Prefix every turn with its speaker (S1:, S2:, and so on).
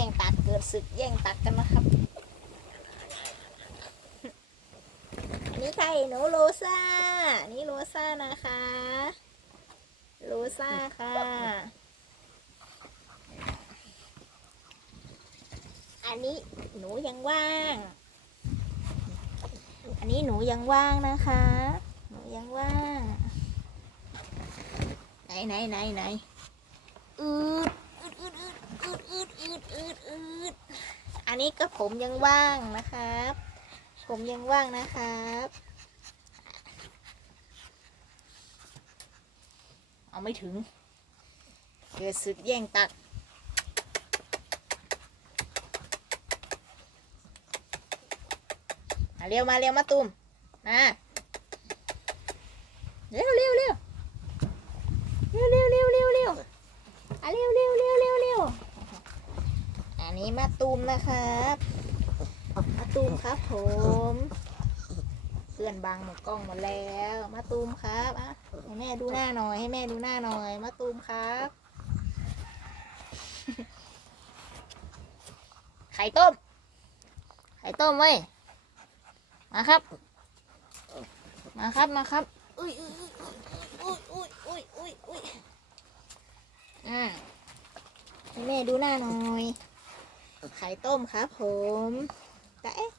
S1: แย่งตักเกิดศึกแย่งตักกันนะครับนี่ใครหนูโรซ่า นี่โรซ่านะคะ โรซ่าค่ะ อันนี้หนูยังว่าง อันนี้หนูยังว่างนะคะ หนูยังว่าง ไหนไหนไหนไหนอืดอืดอืดอืดอืด นี้ก็ผมยังว่างนะครับ ผมยังว่างนะครับเอาไม่ถึง เกิดสึกแย่งตัก มาเร็วมาเร็วมาตุ่มมา มาตุ่มนะครับมาตุ่มครับ ผมเพื่อนบังหมดกล้องหมดแล้ว มาตุ่มครับอะให้แม่ดูหน้าหน่อย ให้แม่ดูหน้าหน่อย มาตุ่มครับ ไข่ต้ม ไข่ต้มเว้ย มาครับ มาครับ มาครับ อุ้ยอุ้ยอุ้ยอุ้ยอุ้ยอุ้ยอุ้ยอ่าให้แม่ดูหน้าหน่อย ไข่ต้มครับผมแต่เอ๊ะ